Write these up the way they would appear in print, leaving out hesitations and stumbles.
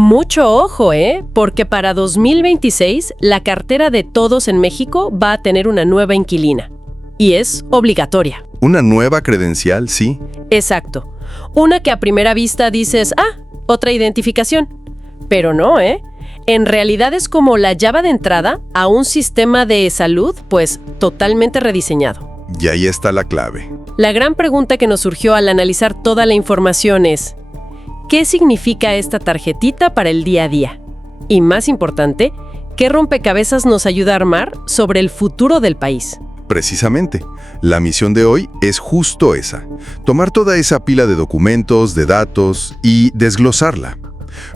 Mucho ojo, ¿eh? Porque para 2026 la cartera de todos en México va a tener una nueva inquilina. Y es obligatoria. Una nueva credencial, sí. Exacto. Una que a primera vista dices, otra identificación. Pero no, ¿eh? En realidad es como la llave de entrada a un sistema de salud, pues, totalmente rediseñado. Y ahí está la clave. La gran pregunta que nos surgió al analizar toda la información es, ¿qué significa esta tarjetita para el día a día? Y más importante, ¿qué rompecabezas nos ayuda a armar sobre el futuro del país? Precisamente, la misión de hoy es justo esa. Tomar toda esa pila de documentos, de datos y desglosarla.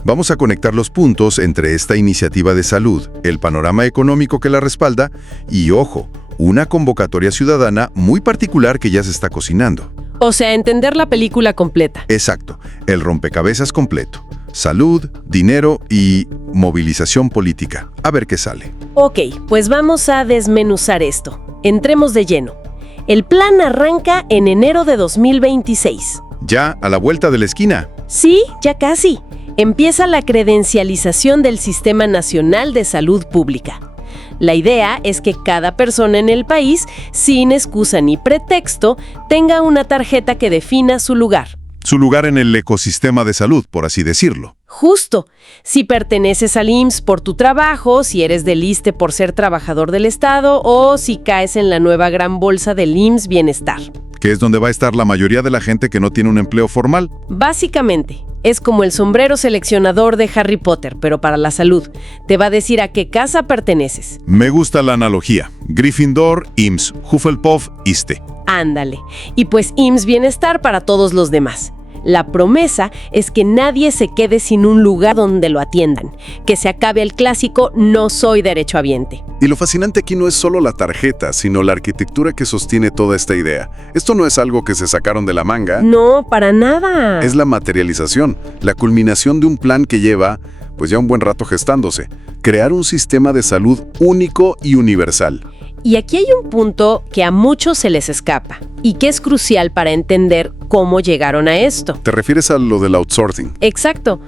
Vamos a conectar los puntos entre esta iniciativa de salud, el panorama económico que la respalda y, ojo, una convocatoria ciudadana muy particular que ya se está cocinando. O sea, entender la película completa. Exacto, el rompecabezas completo. Salud, dinero y movilización política. A ver qué sale. Ok, pues vamos a desmenuzar esto. Entremos de lleno. El plan arranca en enero de 2026. Ya a la vuelta de la esquina. Sí, ya casi. Empieza la credencialización del Sistema Nacional de Salud Pública. La idea es que cada persona en el país, sin excusa ni pretexto, tenga una tarjeta que defina su lugar. Su lugar en el ecosistema de salud, por así decirlo. Justo. Si perteneces al IMSS por tu trabajo, si eres del ISSSTE por ser trabajador del Estado o si caes en la nueva gran bolsa del IMSS Bienestar. Que es donde va a estar la mayoría de la gente que no tiene un empleo formal. Básicamente, es como el sombrero seleccionador de Harry Potter, pero para la salud. Te va a decir a qué casa perteneces. Me gusta la analogía. Gryffindor, IMSS, Hufflepuff, ISSSTE. Ándale. Y pues IMSS Bienestar para todos los demás. La promesa es que nadie se quede sin un lugar donde lo atiendan, que se acabe el clásico no soy derechohabiente. Y lo fascinante aquí no es solo la tarjeta, sino la arquitectura que sostiene toda esta idea. Esto no es algo que se sacaron de la manga. No, para nada. Es la materialización, la culminación de un plan que lleva, pues ya un buen rato gestándose. Crear un sistema de salud único y universal. Y aquí hay un punto que a muchos se les escapa y que es crucial para entender cómo llegaron a esto. ¿Te refieres a lo del outsourcing? Exacto.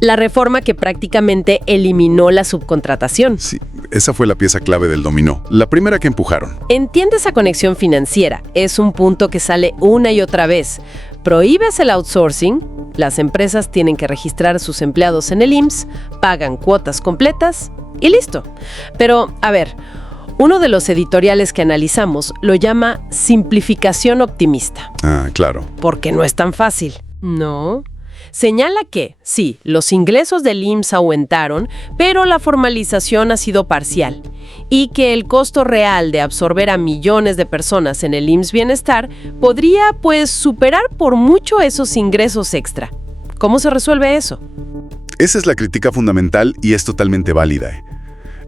La reforma que prácticamente eliminó la subcontratación. Sí, esa fue la pieza clave del dominó, la primera que empujaron. Entiende esa conexión financiera. Es un punto que sale una y otra vez. Prohíbes el outsourcing, las empresas tienen que registrar a sus empleados en el IMSS, pagan cuotas completas y listo. Pero, a ver, uno de los editoriales que analizamos lo llama simplificación optimista. Ah, claro. Porque no es tan fácil. No. Señala que, sí, los ingresos del IMSS aumentaron, pero la formalización ha sido parcial. Y que el costo real de absorber a millones de personas en el IMSS Bienestar podría, pues, superar por mucho esos ingresos extra. ¿Cómo se resuelve eso? Esa es la crítica fundamental y es totalmente válida.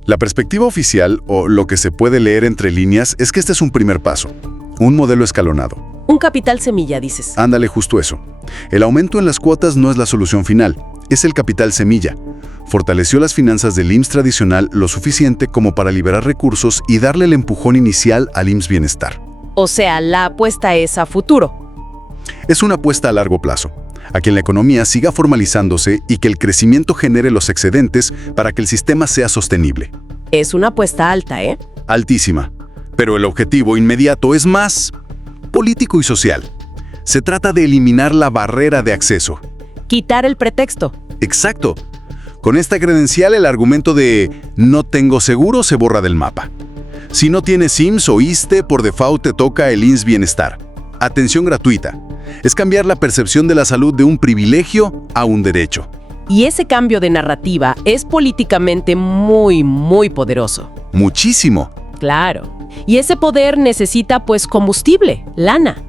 La perspectiva oficial, o lo que se puede leer entre líneas, es que este es un primer paso, un modelo escalonado. Un capital semilla, dices. Ándale, justo eso. El aumento en las cuotas no es la solución final, es el capital semilla. Fortaleció las finanzas del IMSS tradicional lo suficiente como para liberar recursos y darle el empujón inicial al IMSS Bienestar. O sea, la apuesta es a futuro. Es una apuesta a largo plazo, a que la economía siga formalizándose y que el crecimiento genere los excedentes para que el sistema sea sostenible. Es una apuesta alta, ¿eh? Altísima. Pero el objetivo inmediato es más político y social. Se trata de eliminar la barrera de acceso. Quitar el pretexto. Exacto. Con esta credencial el argumento de no tengo seguro se borra del mapa. Si no tienes IMSS o ISSSTE, por default te toca el IMSS Bienestar. Atención gratuita. Es cambiar la percepción de la salud de un privilegio a un derecho. Y ese cambio de narrativa es políticamente muy, muy poderoso. Muchísimo. Claro. Y ese poder necesita, pues, combustible, lana.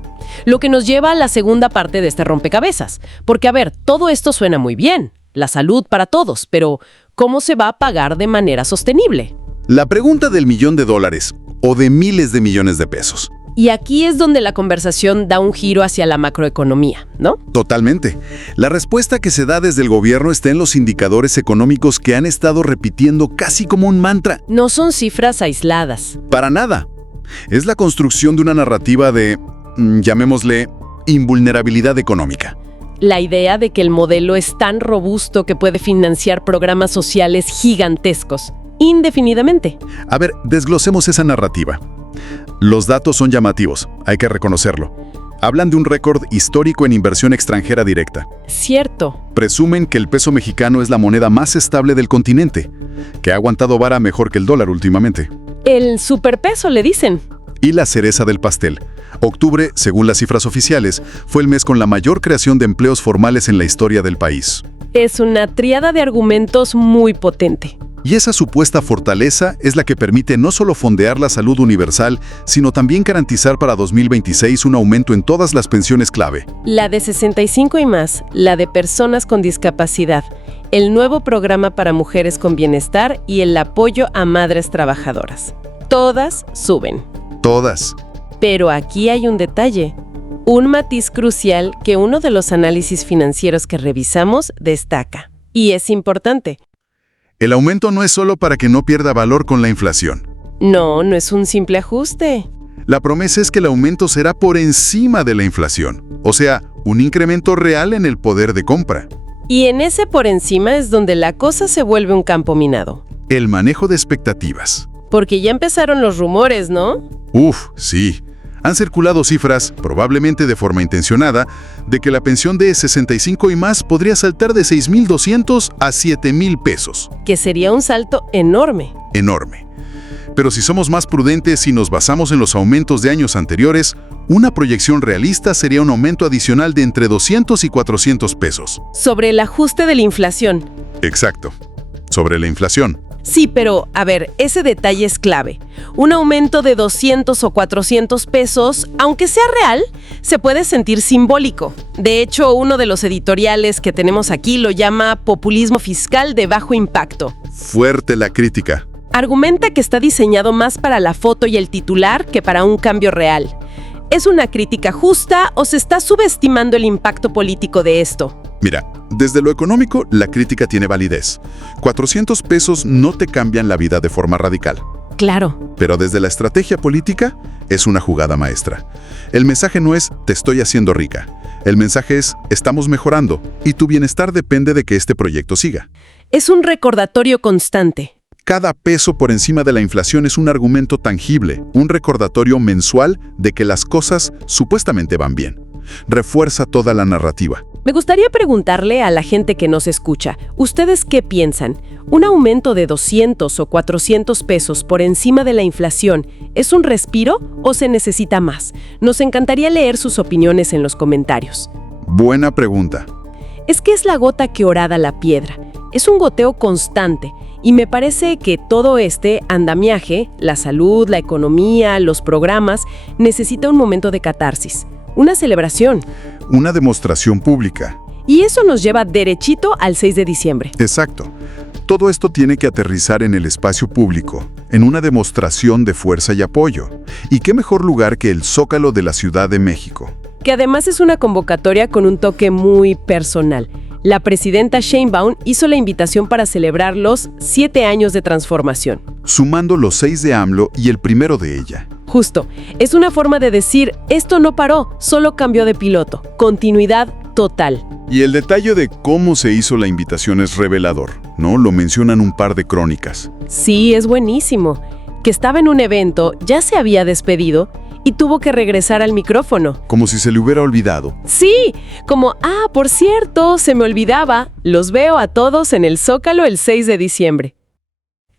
Lo que nos lleva a la segunda parte de este rompecabezas. Porque, a ver, todo esto suena muy bien. La salud para todos, pero ¿cómo se va a pagar de manera sostenible? La pregunta del $1.000.000 o de miles de millones de pesos. Y aquí es donde la conversación da un giro hacia la macroeconomía, ¿no? Totalmente. La respuesta que se da desde el gobierno está en los indicadores económicos que han estado repitiendo casi como un mantra. No son cifras aisladas. Para nada. Es la construcción de una narrativa de, llamémosle, invulnerabilidad económica. La idea de que el modelo es tan robusto que puede financiar programas sociales gigantescos, indefinidamente. A ver, desglosemos esa narrativa. Los datos son llamativos, hay que reconocerlo. Hablan de un récord histórico en inversión extranjera directa. Cierto. Presumen que el peso mexicano es la moneda más estable del continente, que ha aguantado vara mejor que el dólar últimamente. El superpeso, le dicen. Y la cereza del pastel. Octubre, según las cifras oficiales, fue el mes con la mayor creación de empleos formales en la historia del país. Es una tríada de argumentos muy potente. Y esa supuesta fortaleza es la que permite no solo fondear la salud universal, sino también garantizar para 2026 un aumento en todas las pensiones clave. La de 65 y más, la de personas con discapacidad, el nuevo programa para mujeres con bienestar y el apoyo a madres trabajadoras. Todas suben. Todas. Pero aquí hay un detalle, un matiz crucial que uno de los análisis financieros que revisamos destaca. Y es importante. El aumento no es solo para que no pierda valor con la inflación. No es un simple ajuste. La promesa es que el aumento será por encima de la inflación, o sea, un incremento real en el poder de compra. Y en ese por encima es donde la cosa se vuelve un campo minado. El manejo de expectativas. Porque ya empezaron los rumores, ¿no? Sí. Han circulado cifras, probablemente de forma intencionada, de que la pensión de 65 y más podría saltar de 6,200 a 7,000 pesos. Que sería un salto enorme. Enorme. Pero si somos más prudentes y nos basamos en los aumentos de años anteriores, una proyección realista sería un aumento adicional de entre 200 y 400 pesos. Sobre el ajuste de la inflación. Exacto. Sobre la inflación. Sí, pero, a ver, ese detalle es clave. Un aumento de 200 o 400 pesos, aunque sea real, se puede sentir simbólico. De hecho, uno de los editoriales que tenemos aquí lo llama populismo fiscal de bajo impacto. Fuerte la crítica. Argumenta que está diseñado más para la foto y el titular que para un cambio real. ¿Es una crítica justa o se está subestimando el impacto político de esto? Mira, desde lo económico, la crítica tiene validez. 400 pesos no te cambian la vida de forma radical. Claro. Pero desde la estrategia política, es una jugada maestra. El mensaje no es, te estoy haciendo rica. El mensaje es, estamos mejorando, y tu bienestar depende de que este proyecto siga. Es un recordatorio constante. Cada peso por encima de la inflación es un argumento tangible, un recordatorio mensual de que las cosas supuestamente van bien. Refuerza toda la narrativa. Me gustaría preguntarle a la gente que nos escucha, ¿ustedes qué piensan? ¿Un aumento de 200 o 400 pesos por encima de la inflación es un respiro o se necesita más? Nos encantaría leer sus opiniones en los comentarios. Buena pregunta. Es que es la gota que horada la piedra. Es un goteo constante. Y me parece que todo este andamiaje, la salud, la economía, los programas, necesita un momento de catarsis, una celebración. Una demostración pública. Y eso nos lleva derechito al 6 de diciembre. Exacto. Todo esto tiene que aterrizar en el espacio público, en una demostración de fuerza y apoyo. ¿Y qué mejor lugar que el Zócalo de la Ciudad de México? Que además es una convocatoria con un toque muy personal. La presidenta Sheinbaum hizo la invitación para celebrar los 7 años de transformación. Sumando los 6 de AMLO y el primero de ella. Justo. Es una forma de decir, esto no paró, solo cambió de piloto. Continuidad total. Y el detalle de cómo se hizo la invitación es revelador, ¿no? Lo mencionan un par de crónicas. Sí, es buenísimo. Que estaba en un evento, ya se había despedido y tuvo que regresar al micrófono. Como si se le hubiera olvidado. Sí, como, por cierto, se me olvidaba, los veo a todos en el Zócalo el 6 de diciembre.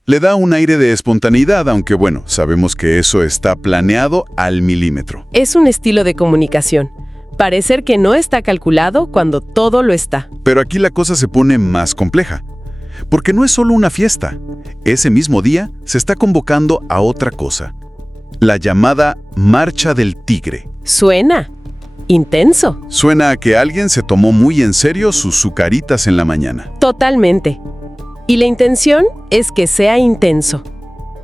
Le da un aire de espontaneidad, aunque bueno, sabemos que eso está planeado al milímetro. Es un estilo de comunicación. Parecer que no está calculado cuando todo lo está. Pero aquí la cosa se pone más compleja. Porque no es solo una fiesta. Ese mismo día se está convocando a otra cosa. La llamada Marcha del Tigre. Suena intenso. Suena a que alguien se tomó muy en serio sus sucaritas en la mañana. Totalmente. Y la intención es que sea intenso.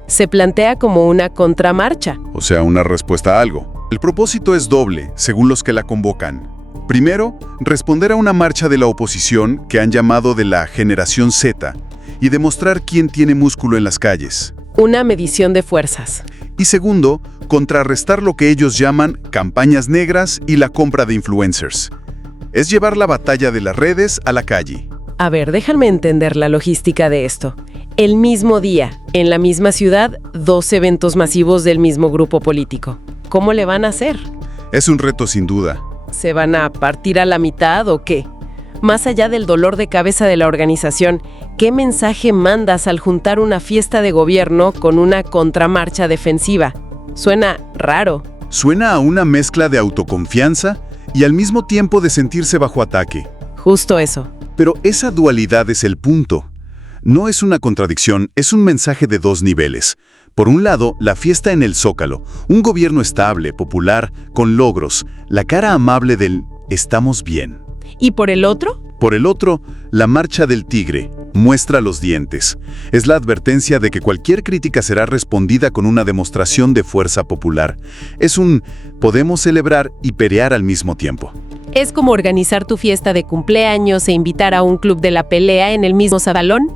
Se plantea como una contramarcha. O sea, una respuesta a algo. El propósito es doble, según los que la convocan. Primero, responder a una marcha de la oposición que han llamado de la Generación Z y demostrar quién tiene músculo en las calles. Una medición de fuerzas. Y segundo, contrarrestar lo que ellos llaman campañas negras y la compra de influencers. Es llevar la batalla de las redes a la calle. A ver, déjame entender la logística de esto. El mismo día, en la misma ciudad, 2 eventos masivos del mismo grupo político. ¿Cómo le van a hacer? Es un reto sin duda. ¿Se van a partir a la mitad o qué? Más allá del dolor de cabeza de la organización, ¿qué mensaje mandas al juntar una fiesta de gobierno con una contramarcha defensiva? Suena raro. Suena a una mezcla de autoconfianza y al mismo tiempo de sentirse bajo ataque. Justo eso. Pero esa dualidad es el punto. No es una contradicción, es un mensaje de 2 niveles. Por un lado, la fiesta en el Zócalo, un gobierno estable, popular, con logros, la cara amable del «estamos bien». ¿Y por el otro? Por el otro, la marcha del tigre, muestra los dientes. Es la advertencia de que cualquier crítica será respondida con una demostración de fuerza popular. Es un «podemos celebrar y pelear al mismo tiempo». ¿Es como organizar tu fiesta de cumpleaños e invitar a un club de la pelea en el mismo salón?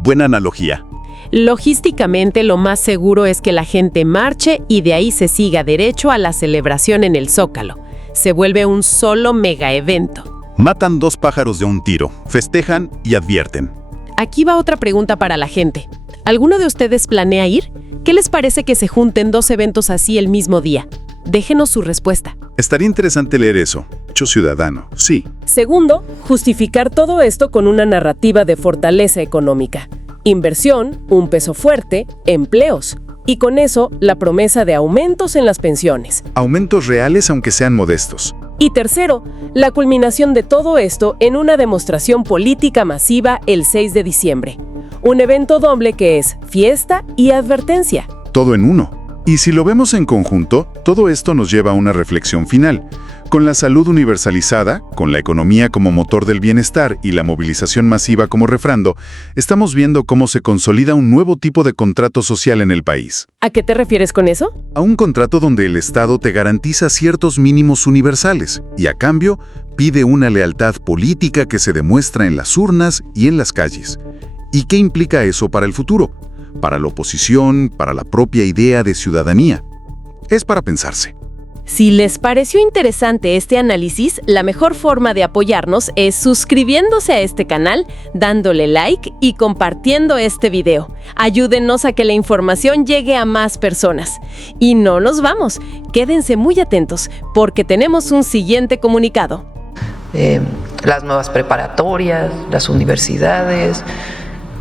Buena analogía. Logísticamente, lo más seguro es que la gente marche y de ahí se siga derecho a la celebración en el Zócalo. Se vuelve un solo mega evento. Matan 2 pájaros de un tiro, festejan y advierten. Aquí va otra pregunta para la gente. ¿Alguno de ustedes planea ir? ¿Qué les parece que se junten 2 eventos así el mismo día? Déjenos su respuesta. Estaría interesante leer eso. Hecho ciudadano, sí. Segundo, justificar todo esto con una narrativa de fortaleza económica. Inversión, un peso fuerte, empleos. Y con eso, la promesa de aumentos en las pensiones. Aumentos reales aunque sean modestos. Y tercero, la culminación de todo esto en una demostración política masiva el 6 de diciembre. Un evento doble que es fiesta y advertencia. Todo en uno. Y si lo vemos en conjunto, todo esto nos lleva a una reflexión final. Con la salud universalizada, con la economía como motor del bienestar y la movilización masiva como refrendo, estamos viendo cómo se consolida un nuevo tipo de contrato social en el país. ¿A qué te refieres con eso? A un contrato donde el Estado te garantiza ciertos mínimos universales y a cambio pide una lealtad política que se demuestra en las urnas y en las calles. ¿Y qué implica eso para el futuro? Para la oposición, para la propia idea de ciudadanía. Es para pensarse. Si les pareció interesante este análisis, la mejor forma de apoyarnos es suscribiéndose a este canal, dándole like y compartiendo este video. Ayúdennos a que la información llegue a más personas. Y no nos vamos, quédense muy atentos porque tenemos un siguiente comunicado. Las nuevas preparatorias, las universidades,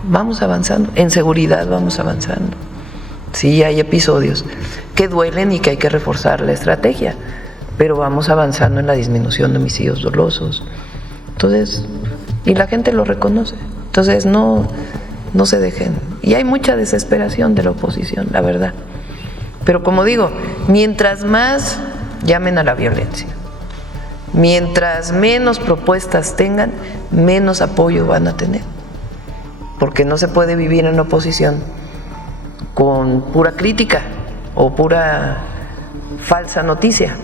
vamos avanzando, en seguridad vamos avanzando. Sí, hay episodios que duelen y que hay que reforzar la estrategia, pero vamos avanzando en la disminución de homicidios dolosos. Entonces, y la gente lo reconoce. Entonces, no se dejen. Y hay mucha desesperación de la oposición, la verdad. Pero como digo, mientras más llamen a la violencia, mientras menos propuestas tengan, menos apoyo van a tener. Porque no se puede vivir en oposición con pura crítica o pura falsa noticia.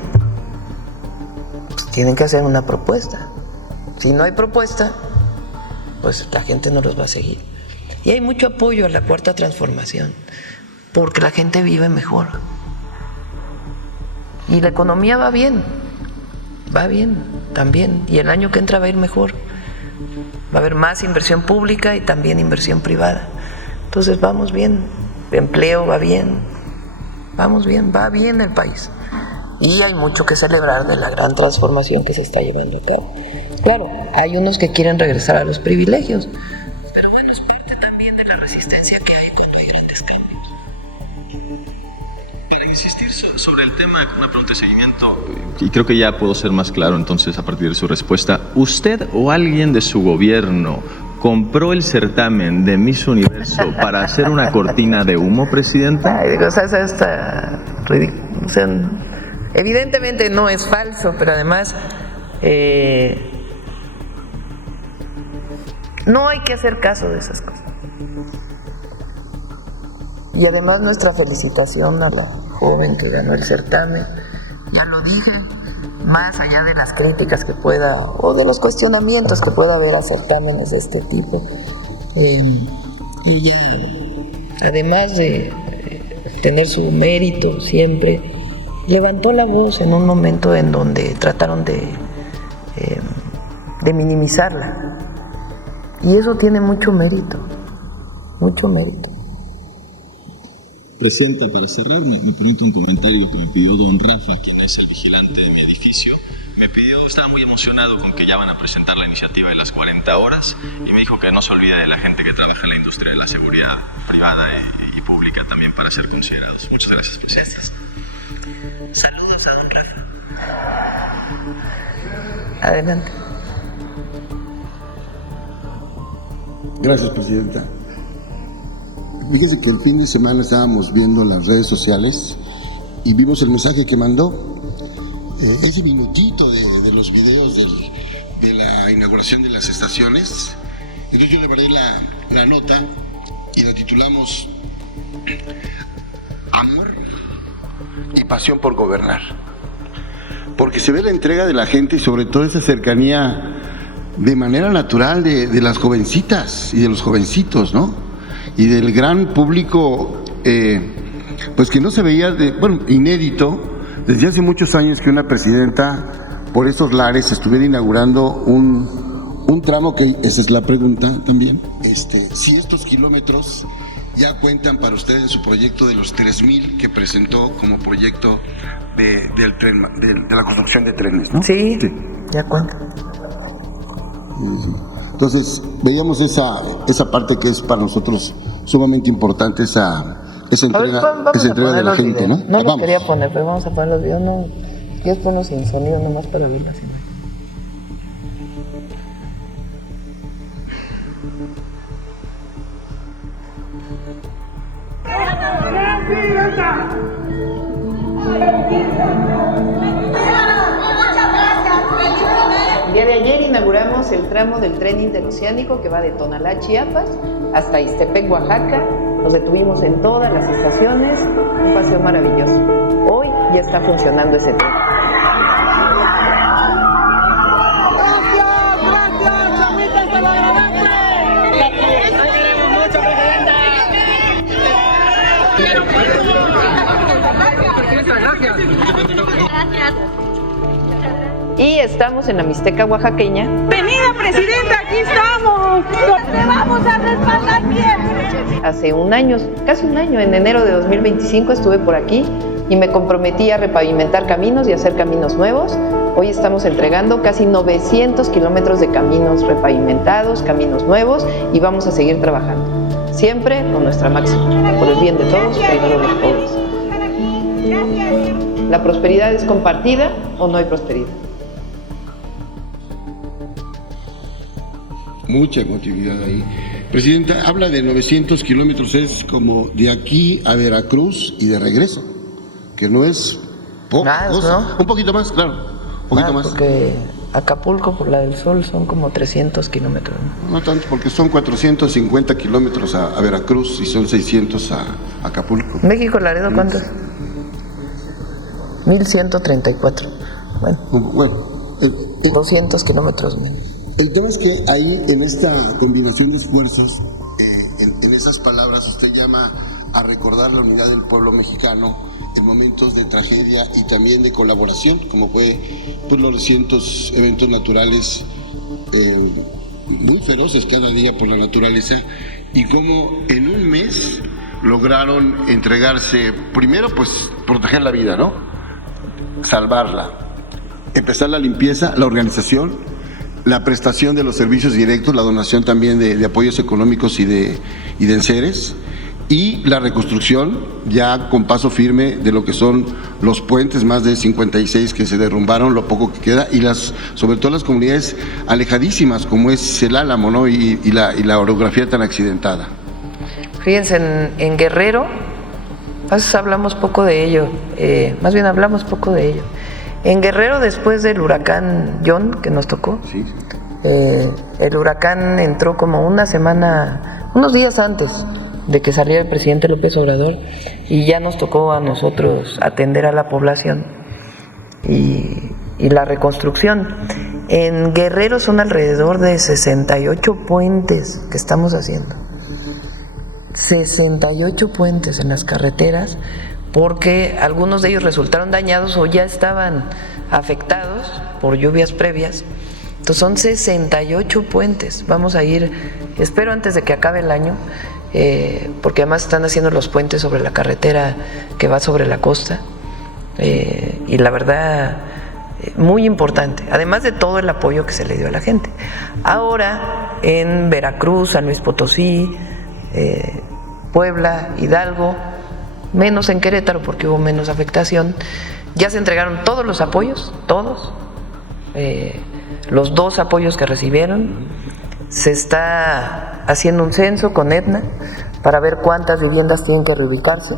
Pues tienen que hacer una propuesta. Si no hay propuesta, pues la gente no los va a seguir. Y hay mucho apoyo a la Cuarta Transformación, porque la gente vive mejor. Y la economía va bien también. Y el año que entra va a ir mejor. Va a haber más inversión pública y también inversión privada. Entonces vamos bien. Empleo va bien, vamos bien, va bien el país. Y hay mucho que celebrar de la gran transformación que se está llevando a cabo. Claro, hay unos que quieren regresar a los privilegios, pero bueno, es parte también de la resistencia que hay cuando hay grandes cambios. Para insistir sobre el tema, una pregunta de seguimiento, y creo que ya puedo ser más claro entonces a partir de su respuesta. ¿Usted o alguien de su gobierno compró el certamen de Miss Universo para hacer una cortina de humo, Presidenta? Ay, digo, o sea, está ridículo. O sea, evidentemente no es falso, pero además no hay que hacer caso de esas cosas. Y además nuestra felicitación a la joven que ganó el certamen. Ya lo dije, más allá de las críticas que pueda, o de los cuestionamientos que pueda haber a certámenes de este tipo, ella, además de tener su mérito siempre, levantó la voz en un momento en donde trataron de de minimizarla. Y eso tiene mucho mérito, mucho mérito. Presidenta, para cerrar, me permite un comentario que me pidió don Rafa, quien es el vigilante de mi edificio. Me pidió, estaba muy emocionado con que ya van a presentar la iniciativa de las 40 horas y me dijo que no se olvide de la gente que trabaja en la industria de la seguridad privada y pública también para ser considerados. Muchas gracias, presidenta. Gracias. Saludos a don Rafa. Adelante. Gracias, presidenta. Fíjese que el fin de semana estábamos viendo las redes sociales y vimos el mensaje que mandó. Ese minutito de los videos de la inauguración de las estaciones. Entonces yo le preparé la nota y la titulamos Amor y pasión por gobernar. Porque se ve la entrega de la gente y sobre todo esa cercanía de manera natural de las jovencitas y de los jovencitos, ¿no? Y del gran público, pues que no se veía, inédito, desde hace muchos años que una presidenta por esos lares estuviera inaugurando un tramo que, esa es la pregunta también, si estos kilómetros ya cuentan para usted en su proyecto de los 3,000 que presentó como proyecto del tren, de la construcción de trenes, ¿no? Sí, ya cuenta. Entonces, veíamos esa parte que es para nosotros sumamente importante, esa entrega de la gente, ¿no? No los quería poner, pero vamos a poner los videos, no. Quieres ponerlos sin sonido nomás para verlas. El día de ayer inauguramos el tramo del tren interoceánico que va de Tonalá, Chiapas, hasta Ixtepec, Oaxaca. Nos detuvimos en todas las estaciones, un paseo maravilloso. Hoy ya está funcionando ese tren. Gracias, Chamita, se lo agradece. Queremos mucho, presidenta. Gracias. Y estamos en la Mixteca oaxaqueña. Venida, presidenta, aquí estamos. Te vamos a respaldar bien. Hace un año, casi un año, en enero de 2025 estuve por aquí y me comprometí a repavimentar caminos y hacer caminos nuevos. Hoy estamos entregando casi 900 kilómetros de caminos repavimentados, caminos nuevos, y vamos a seguir trabajando. Siempre con nuestra máxima, por el bien de todos, primero los pobres. ¿La prosperidad es compartida o no hay prosperidad? Mucha emotividad ahí. Presidenta, habla de 900 kilómetros, es como de aquí a Veracruz y de regreso, que no es poca cosa. ¿No? Un poquito más, claro, un poquito más. Porque Acapulco, por la del Sol, son como 300 kilómetros. No tanto, porque son 450 kilómetros a Veracruz y son 600 a Acapulco. ¿México, Laredo, cuánto? 1134. Bueno, 200 kilómetros menos. el tema es que ahí, en esta combinación de esfuerzos, en esas palabras, usted llama a recordar la unidad del pueblo mexicano en momentos de tragedia y también de colaboración, como fue los recientes eventos naturales muy feroces cada día por la naturaleza, y cómo en un mes lograron entregarse, primero pues proteger la vida, ¿no? Salvarla, empezar la limpieza, la organización, la prestación de los servicios directos, la donación también de apoyos económicos y de enseres, y la reconstrucción ya con paso firme de lo que son los puentes, más de 56 que se derrumbaron, lo poco que queda, y sobre todo las comunidades alejadísimas como es el Álamo, ¿no? y la orografía tan accidentada. Fíjense, en Guerrero, a veces hablamos poco de ello, más bien hablamos poco de ello. En Guerrero, después del huracán John que nos tocó, Sí. El huracán entró como una semana, unos días antes de que saliera el presidente López Obrador, y ya nos tocó a nosotros atender a la población y la reconstrucción. En Guerrero son alrededor de 68 puentes que estamos haciendo. 68 puentes en las carreteras, porque algunos de ellos resultaron dañados o ya estaban afectados por lluvias previas, Entonces son 68 puentes. Vamos a ir, espero antes de que acabe el año, porque además están haciendo los puentes sobre la carretera que va sobre la costa. Y la verdad, muy importante, además de todo el apoyo que se le dio a la gente. Ahora en Veracruz, San Luis Potosí, Puebla, Hidalgo, menos en Querétaro porque hubo menos afectación, ya se entregaron todos los apoyos, todos, los 2 apoyos que recibieron. Se está haciendo un censo con Aetna para ver cuántas viviendas tienen que reubicarse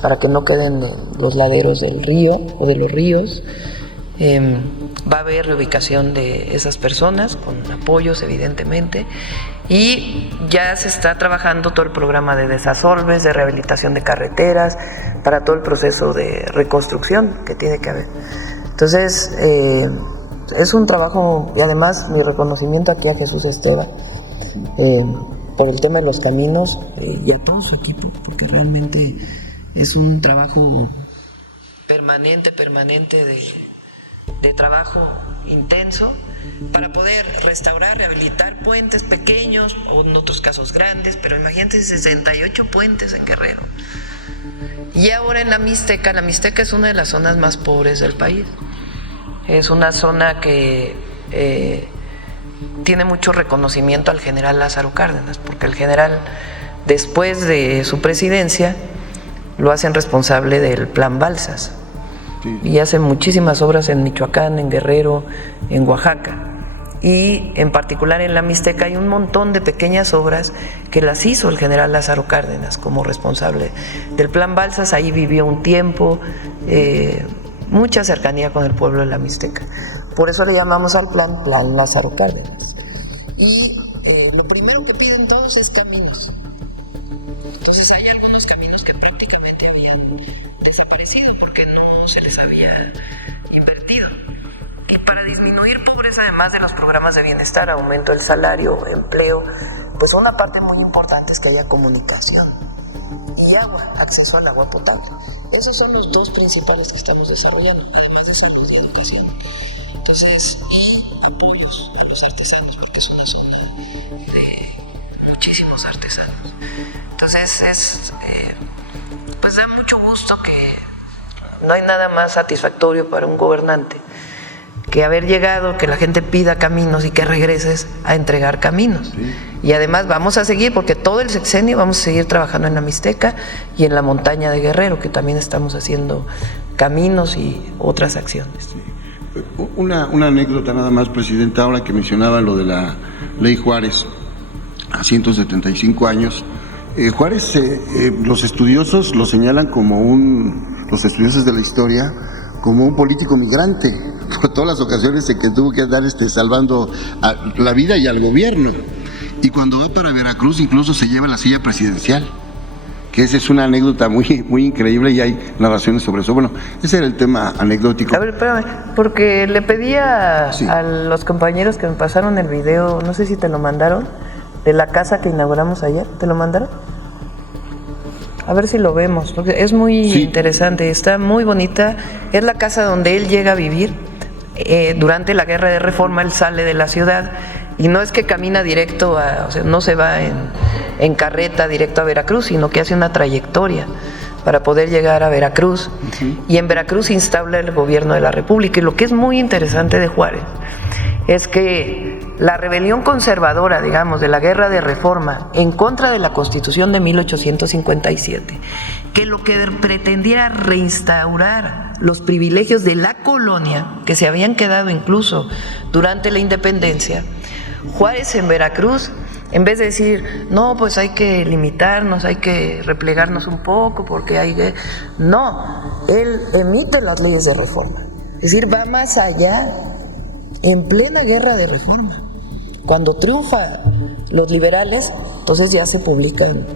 para que no queden en los laderos del río o de los ríos. Va a haber reubicación de esas personas con apoyos, evidentemente, y ya se está trabajando todo el programa de desasolves, de rehabilitación de carreteras, para todo el proceso de reconstrucción que tiene que haber. Entonces, es un trabajo, y además mi reconocimiento aquí a Jesús Esteva por el tema de los caminos y a todo su equipo, porque realmente es un trabajo permanente de trabajo intenso para poder restaurar, rehabilitar puentes pequeños o en otros casos grandes, pero imagínense 68 puentes en Guerrero. Y ahora en la Mixteca es una de las zonas más pobres del país. Es una zona que tiene mucho reconocimiento al general Lázaro Cárdenas, porque el general, después de su presidencia, lo hacen responsable del Plan Balsas. Sí. Y hace muchísimas obras en Michoacán, en Guerrero, en Oaxaca. Y en particular en la Mixteca hay un montón de pequeñas obras que las hizo el general Lázaro Cárdenas como responsable del Plan Balsas. Ahí vivió un tiempo, mucha cercanía con el pueblo de la Mixteca. Por eso le llamamos al Plan Lázaro Cárdenas. Y lo primero que piden todos es caminos. Entonces hay algunos caminos que prácticamente habían desaparecido porque no se les había invertido. Y para disminuir pobreza, además de los programas de bienestar, aumento del salario, empleo, pues una parte muy importante es que haya comunicación y agua, acceso al agua potable. Esos son los 2 principales que estamos desarrollando, además de salud y educación. Entonces, y apoyos a los artesanos, porque es una zona de muchísimos artesanos. Entonces, pues da mucho gusto que no hay nada más satisfactorio para un gobernante que haber llegado, que la gente pida caminos y que regreses a entregar caminos. Sí. Y además vamos a seguir, porque todo el sexenio vamos a seguir trabajando en la Mixteca y en la montaña de Guerrero, que también estamos haciendo caminos y otras acciones. Sí. Una anécdota nada más, Presidenta, ahora que mencionaba lo de la Ley Juárez, a 175 años. Juárez, los estudiosos lo señalan como los estudiosos de la historia, como un político migrante, por todas las ocasiones en que tuvo que andar salvando la vida y al gobierno. Y cuando va para Veracruz incluso se lleva la silla presidencial, que esa es una anécdota muy, muy increíble y hay narraciones sobre eso. Bueno, ese era el tema anecdótico. A ver, espérame, porque le pedí a los compañeros que me pasaron el video, no sé si te lo mandaron, de la casa que inauguramos ayer, ¿te lo mandaron? A ver si lo vemos, porque es muy interesante, está muy bonita. Es la casa donde él llega a vivir. Durante la Guerra de Reforma él sale de la ciudad y no es que camina directo, o sea, no se va en carreta directo a Veracruz, sino que hace una trayectoria para poder llegar a Veracruz. Y en Veracruz se instala el gobierno de la República. Y lo que es muy interesante de Juárez es que la rebelión conservadora, digamos, de la Guerra de Reforma en contra de la Constitución de 1857, que lo que pretendía era reinstaurar los privilegios de la colonia, que se habían quedado incluso durante la independencia, Juárez en Veracruz, en vez de decir, no, pues hay que limitarnos, hay que replegarnos un poco, porque hay que... No, él emite las leyes de reforma. Es decir, va más allá, en plena Guerra de Reforma. Cuando triunfan los liberales, entonces ya se publican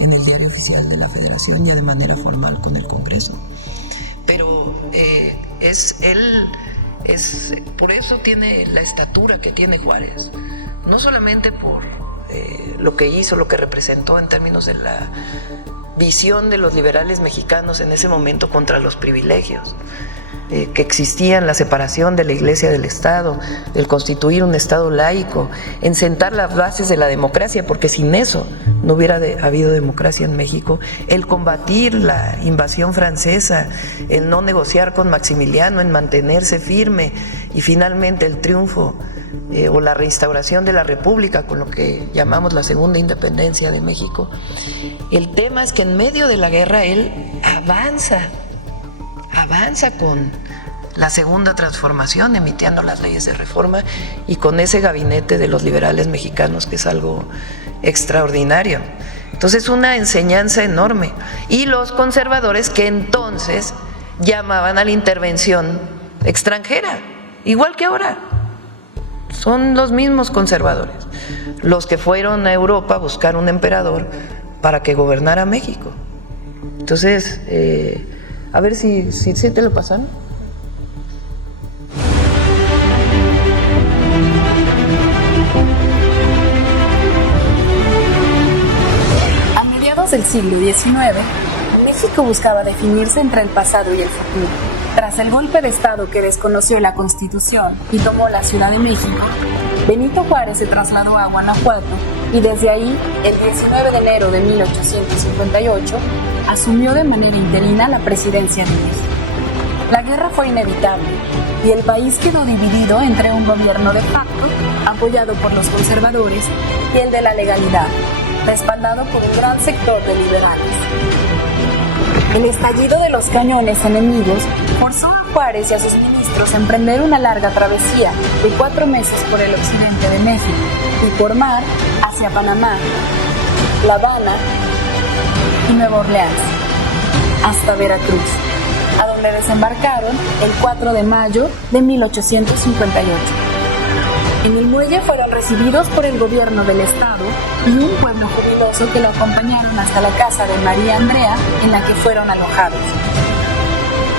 en el Diario Oficial de la Federación, ya de manera formal con el Congreso. Pero por eso tiene la estatura que tiene Juárez, no solamente por lo que hizo, lo que representó en términos de la visión de los liberales mexicanos en ese momento contra los privilegios, que existía en la separación de la Iglesia del Estado, el constituir un Estado laico, en sentar las bases de la democracia, porque sin eso no hubiera habido democracia en México, el combatir la invasión francesa, el no negociar con Maximiliano, en mantenerse firme y finalmente el triunfo o la reinstauración de la República, con lo que llamamos la segunda independencia de México. El tema es que en medio de la guerra él avanza con la segunda transformación, emitiendo las leyes de reforma y con ese gabinete de los liberales mexicanos, que es algo extraordinario. Entonces, una enseñanza enorme. Y los conservadores, que entonces llamaban a la intervención extranjera, igual que ahora. Son los mismos conservadores los que fueron a Europa a buscar un emperador para que gobernara México. Entonces, a ver si te lo pasan. A mediados del siglo XIX, México buscaba definirse entre el pasado y el futuro. Tras el golpe de Estado que desconoció la Constitución y tomó la Ciudad de México, Benito Juárez se trasladó a Guanajuato y desde ahí, el 19 de enero de 1858, asumió de manera interina la presidencia de México. La guerra fue inevitable y el país quedó dividido entre un gobierno de facto, apoyado por los conservadores, y el de la legalidad, respaldado por un gran sector de liberales. El estallido de los cañones enemigos forzó a Juárez y a sus ministros a emprender una larga travesía de 4 meses por el occidente de México y por mar hacia Panamá, La Habana y Nueva Orleans, hasta Veracruz, a donde desembarcaron el 4 de mayo de 1858. En el muelle fueron recibidos por el gobierno del estado y un pueblo jubiloso que lo acompañaron hasta la casa de María Andrea, en la que fueron alojados.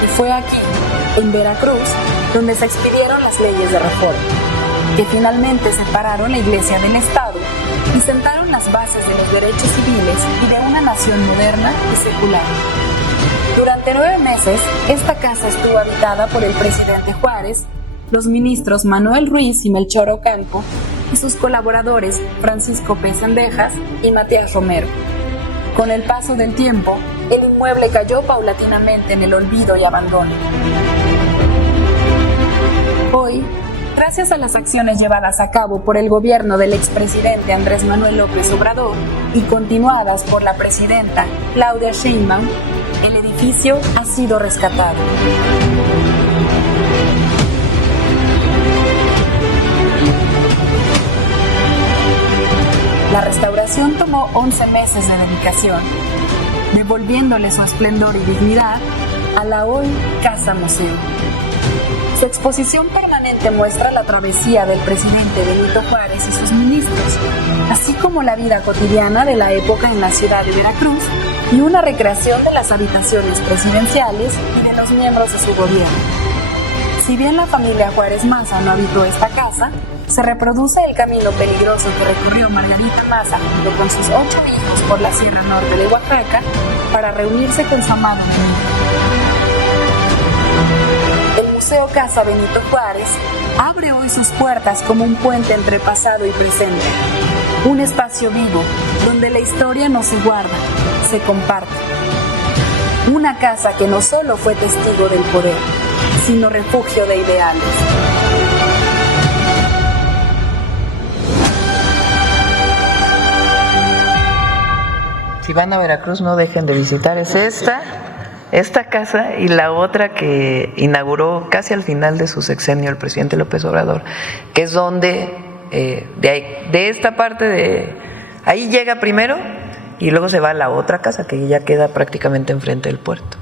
Y fue aquí, en Veracruz, donde se expidieron las leyes de reforma, que finalmente separaron la Iglesia del Estado y sentaron las bases de los derechos civiles y de una nación moderna y secular. Durante 9 meses, esta casa estuvo habitada por el presidente Juárez, los ministros Manuel Ruiz y Melchor Ocampo, y sus colaboradores Francisco P. Zendejas y Matías Romero. Con el paso del tiempo, el inmueble cayó paulatinamente en el olvido y abandono. Hoy, gracias a las acciones llevadas a cabo por el gobierno del expresidente Andrés Manuel López Obrador y continuadas por la presidenta Claudia Sheinbaum, el edificio ha sido rescatado. La restauración tomó 11 meses de dedicación, devolviéndole su esplendor y dignidad a la hoy Casa Museo. Su exposición permanente muestra la travesía del presidente Benito Juárez y sus ministros, así como la vida cotidiana de la época en la ciudad de Veracruz y una recreación de las habitaciones presidenciales y de los miembros de su gobierno. Si bien la familia Juárez Maza no habitó esta casa, se reproduce el camino peligroso que recorrió Margarita Maza junto con sus 8 hijos por la Sierra Norte de Oaxaca para reunirse con su amado Benito. El Museo Casa Benito Juárez abre hoy sus puertas como un puente entre pasado y presente, un espacio vivo donde la historia no se guarda, se comparte. Una casa que no solo fue testigo del poder, sino refugio de ideales. Si van a Veracruz, no dejen de visitar. Es esta casa y la otra que inauguró casi al final de su sexenio el presidente López Obrador, que es donde de esta parte de ahí llega primero y luego se va a la otra casa que ya queda prácticamente enfrente del puerto.